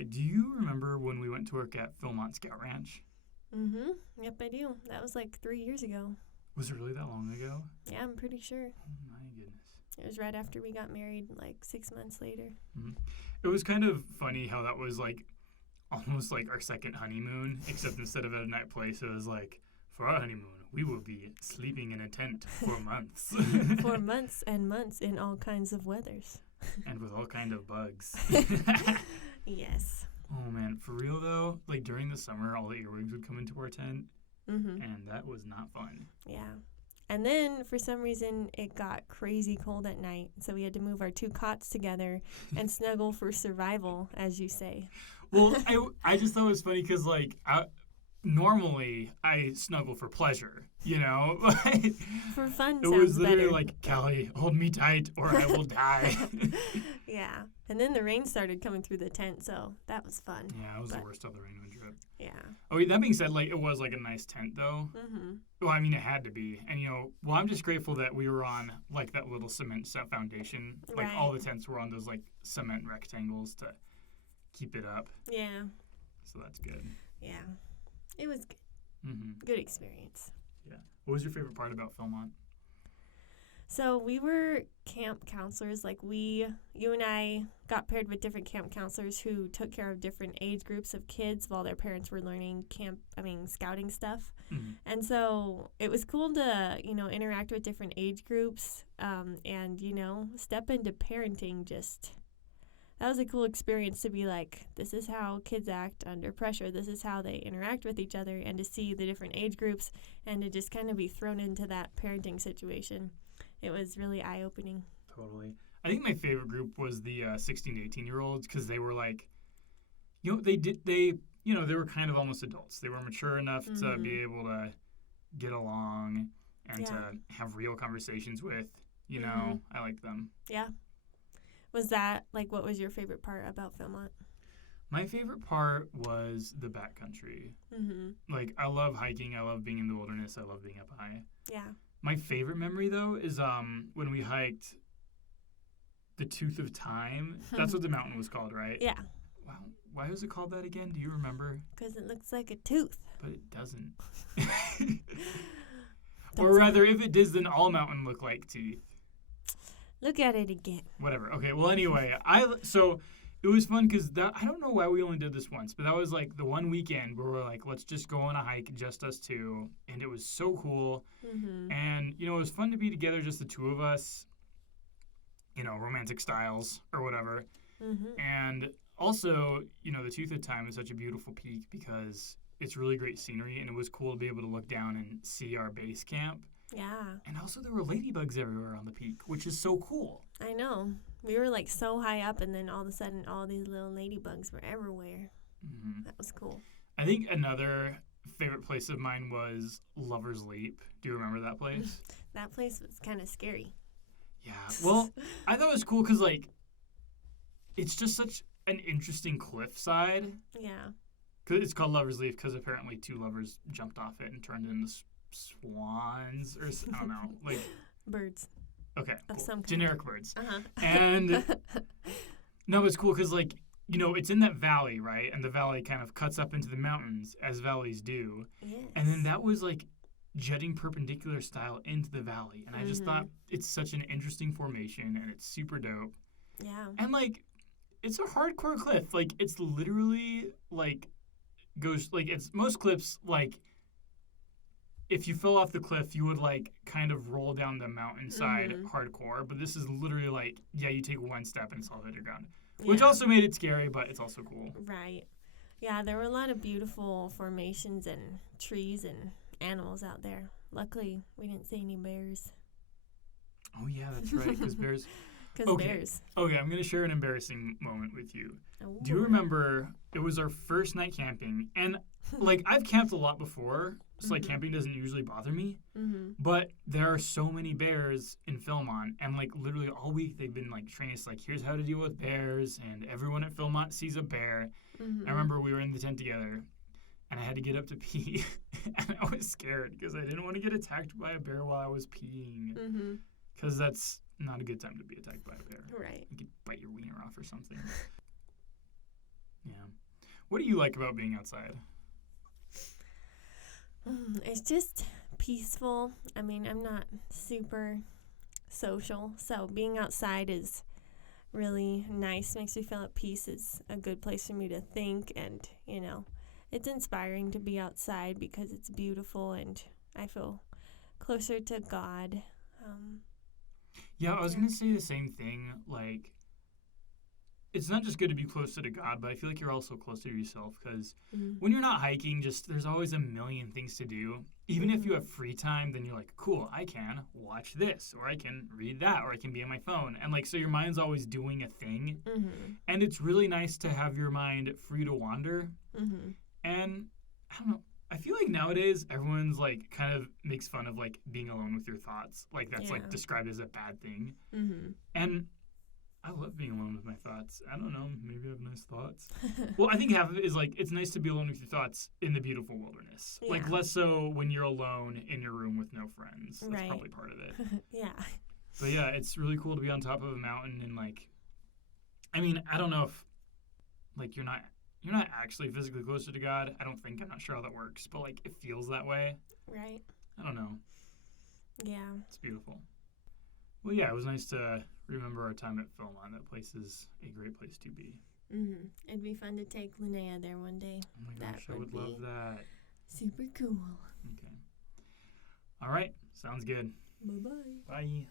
right. Do you remember when we went to work at Philmont Scout Ranch? Mm-hmm. Yep, I do. That was like 3 years ago. Was it really that long ago? Yeah, I'm pretty sure. Oh, my goodness. It was right after we got married, like 6 months later. Mm-hmm. It was kind of funny how that was like almost like our second honeymoon, except instead of at a night place, it was like, for our honeymoon, we will be sleeping in a tent for months. For months and months in all kinds of weathers. And with all kind of bugs. Yes. Oh, man. For real, though, like during the summer, all the earwigs would come into our tent, and that was not fun. Yeah. And then, for some reason, it got crazy cold at night, so we had to move our 2 cots together and snuggle for survival, as you say. Well, I just thought it was funny because, like, normally I snuggle for pleasure, you know? For fun, it was literally better. like, Callie, hold me tight or I will die. Yeah. And then the rain started coming through the tent, so that was fun. Yeah, it was the worst of the rain trip. Yeah. Oh, that being said, like, it was like a nice tent, though. Mm-hmm. Well, I mean, it had to be. And, well, I'm just grateful that we were on, like, that little cement foundation. Like, Right. all the tents were on those, like, cement rectangles to keep it up. Yeah. So that's good. Yeah. It was good. Mm-hmm. Good experience. Yeah. What was your favorite part about Philmont? So we were camp counselors. Like you and I got paired with different camp counselors who took care of different age groups of kids while their parents were learning scouting stuff. Mm-hmm. And so it was cool to, interact with different age groups and, step into parenting that was a cool experience to be like, this is how kids act under pressure. This is how they interact with each other, and to see the different age groups and to just kind of be thrown into that parenting situation. It was really eye-opening. Totally. I think my favorite group was the 16 to 18-year-olds because they were like, they were kind of almost adults. They were mature enough to be able to get along and to have real conversations with, I liked them. Yeah. Was that, what was your favorite part about Philmont? My favorite part was the backcountry. Mm-hmm. Like, I love hiking. I love being in the wilderness. I love being up high. Yeah. My favorite memory, though, is when we hiked the Tooth of Time. That's what the mountain was called, right? Yeah. Wow. Why was it called that again? Do you remember? Because it looks like a tooth. But it doesn't. Or rather, if it does, then all mountains look like teeth. Look at it again. Whatever. Okay, well, anyway, so it was fun because I don't know why we only did this once, but that was like the one weekend where we're like, let's just go on a hike, just us two, and it was so cool. Mm-hmm. And, it was fun to be together, just the two of us, romantic styles or whatever. Mm-hmm. And also, the Tooth of Time is such a beautiful peak because it's really great scenery, and it was cool to be able to look down and see our base camp. Yeah. And also there were ladybugs everywhere on the peak, which is so cool. I know. We were so high up, and then all of a sudden all these little ladybugs were everywhere. Mm-hmm. That was cool. I think another favorite place of mine was Lover's Leap. Do you remember that place? That place was kind of scary. Yeah. Well, I thought it was cool because, it's just such an interesting cliffside. Yeah. Cause it's called Lover's Leap because apparently 2 lovers jumped off it and turned into swans or I don't know, birds. Okay, of cool. some kind. Generic birds. Uh-huh. And no, it's cool because it's in that valley, right? And the valley kind of cuts up into the mountains as valleys do. Yes. And then that was jutting perpendicular style into the valley, and I just thought it's such an interesting formation, and it's super dope. Yeah. And it's a hardcore cliff. It's literally goes it's most cliffs if you fell off the cliff, you would kind of roll down the mountainside hardcore. But this is literally you take one step and it's all hit the ground, which also made it scary, but it's also cool. Right. Yeah, there were a lot of beautiful formations and trees and animals out there. Luckily, we didn't see any bears. Oh yeah, that's right. Because bears. Bears. Okay, I'm gonna share an embarrassing moment with you. Ooh. Do you remember? It was our first night camping, and I've camped a lot before, so camping doesn't usually bother me. Mm-hmm. But there are so many bears in Philmont, and literally all week they've been training us here's how to deal with bears, and everyone at Philmont sees a bear. Mm-hmm. I remember we were in the tent together, and I had to get up to pee, and I was scared because I didn't want to get attacked by a bear while I was peeing, because that's not a good time to be attacked by a bear. Right. You could bite your wiener off or something. Yeah. What do you like about being outside? It's just peaceful. I mean, I'm not super social, so being outside is really nice. Makes me feel at peace. It's a good place for me to think, and it's inspiring to be outside because it's beautiful and I feel closer to God. Yeah, I was Yeah. going to say the same thing. Like, it's not just good to be closer to God, but I feel like you're also closer to yourself because when you're not hiking, just there's always a million things to do. Even if you have free time, then you're like, cool, I can watch this, or I can read that, or I can be on my phone. And like, so your mind's always doing a thing. And it's really nice to have your mind free to wander. And I don't know. I feel like nowadays everyone's like kind of makes fun of like being alone with your thoughts. Like that's like described as a bad thing. And I love being alone with my thoughts. I don't know. Maybe I have nice thoughts. Well, I think half of it is like it's nice to be alone with your thoughts in the beautiful wilderness. Yeah. Like less so when you're alone in your room with no friends. That's Right. probably part of it. Yeah. But yeah, it's really cool to be on top of a mountain and like, I mean, I don't know if like you're not actually physically closer to God. I don't think. I'm not sure how that works, but like it feels that way. Right. I don't know. Yeah. It's beautiful. Well, yeah, it was nice to remember our time at Philmont. That place is a great place to be. It'd be fun to take Linnea there one day. Oh my gosh, That I would would love be that. super cool. Okay. All right, sounds good. Bye-bye. Bye.